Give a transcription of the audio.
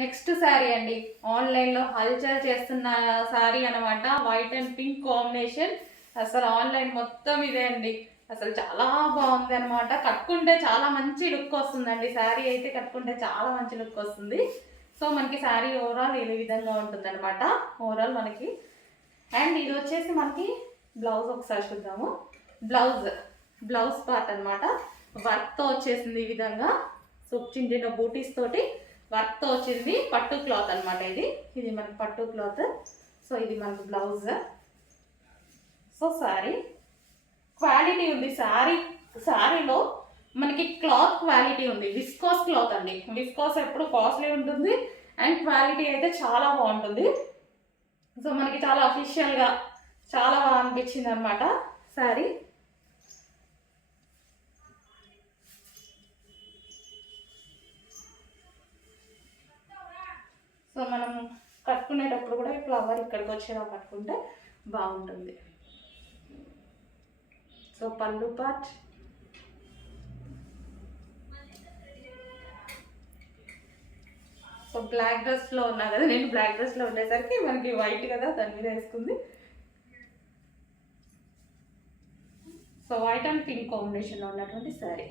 Next sari అండి, ఆన్లైన్లో హల్చల్ చేస్తున్న శారీ అనమాట. White and pink combination. అసలు ఆన్లైన్ మొత్తం ఇదే అండి. అసలు చాలా బాగుంది అనమాట. కట్టుకుంటే చాలా మంచి లుక్ వస్తుందండి. శారీ అయితే కట్టుకుంటే చాలా మంచి లుక్ వస్తుంది. సో మనకి శారీ ఓవరాల్ ఈ విధంగా ఉంటుంది అనమాట. ఓవరాల్ మనకి అండ్ ఇది వచ్చేసి మనకి బ్లౌజ్ ఒకసారి చూద్దాము. బ్లౌజ్ పార్ట్ అనమాట. వర్క్తో వచ్చేసింది ఈ విధంగా. సో చిన్న చిన్న బూటీస్ తోటి వర్క్తో వచ్చింది. పట్టు క్లాత్ అనమాట. ఇది మనకి పట్టు క్లాత్. సో ఇది మనకు బ్లౌజ్. సో శారీ క్వాలిటీ ఉంది. శారీలో మనకి క్లాత్ క్వాలిటీ ఉంది. విస్కోస్ క్లాత్ అండి. విస్కోస్ ఎప్పుడు కాస్ట్లీ ఉంటుంది అండ్ క్వాలిటీ అయితే చాలా బాగుంటుంది. సో మనకి చాలా అఫీషియల్గా చాలా బాగా అనిపించింది అనమాట శారీ. సో మనం కట్టుకునేటప్పుడు కూడా ఫ్లవర్ ఇక్కడికి వచ్చేలా కట్టుకుంటే బాగుంటుంది. సో పళ్ళు పార్ట్. సో బ్లాక్ డ్రెస్లో ఉన్నా కదా నేను, బ్లాక్ డ్రెస్లో ఉండేసరికి మనకి వైట్ కదా దాని మీద వేసుకుంది. సో వైట్ అండ్ పింక్ కాంబినేషన్లో ఉన్నటువంటి శారీ.